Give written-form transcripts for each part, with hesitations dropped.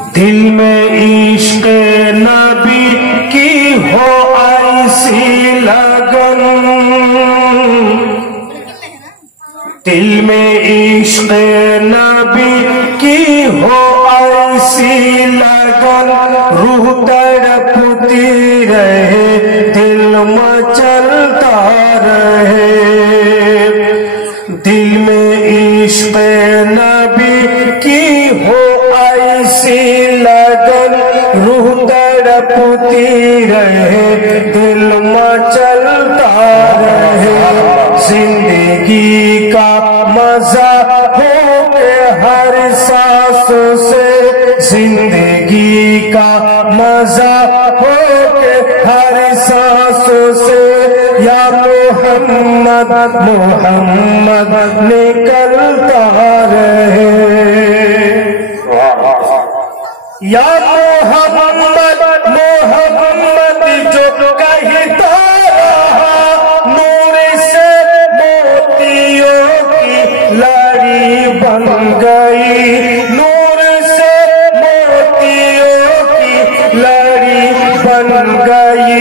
دل میں عشق نبی کی ہو ایسی لگن، دل میں عشق نبی کی ہو ایسی لگن، روح تڑپتی رہے دل مچلتا رہے، دل میں عشق نبی کی ہو ایسی لگن، روح تڑپتی رہے دل مچلتا رہے، زندگی کا مزہ ہو کے ہر سانس سے، زندگی کا مزہ ہو کے ہر سانس سے، یا محمد محمد نکلتا رہے، یا محمد محمد جو کہتا رہا، نور سے موتیوں کی لڑی بن گئی، نور سے موتیوں کی لڑی بن گئی،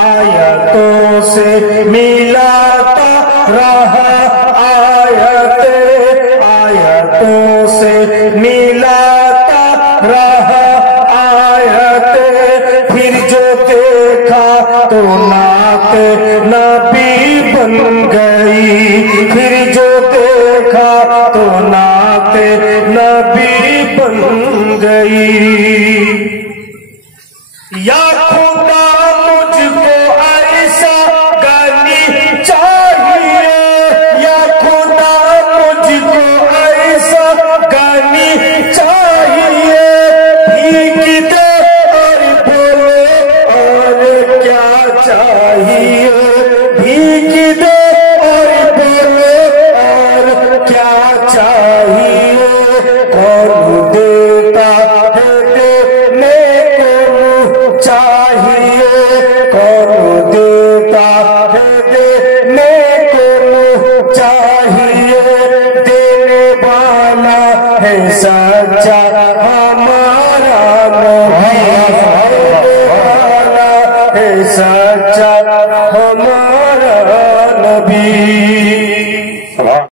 آیتوں سے ملاتا رہا، آیتوں سے ملاتا رہا آیتیں، پھر جو دیکھا تو نعت نبی بن گئی، پھر جو دیکھا تو نعت نبی بن گئی۔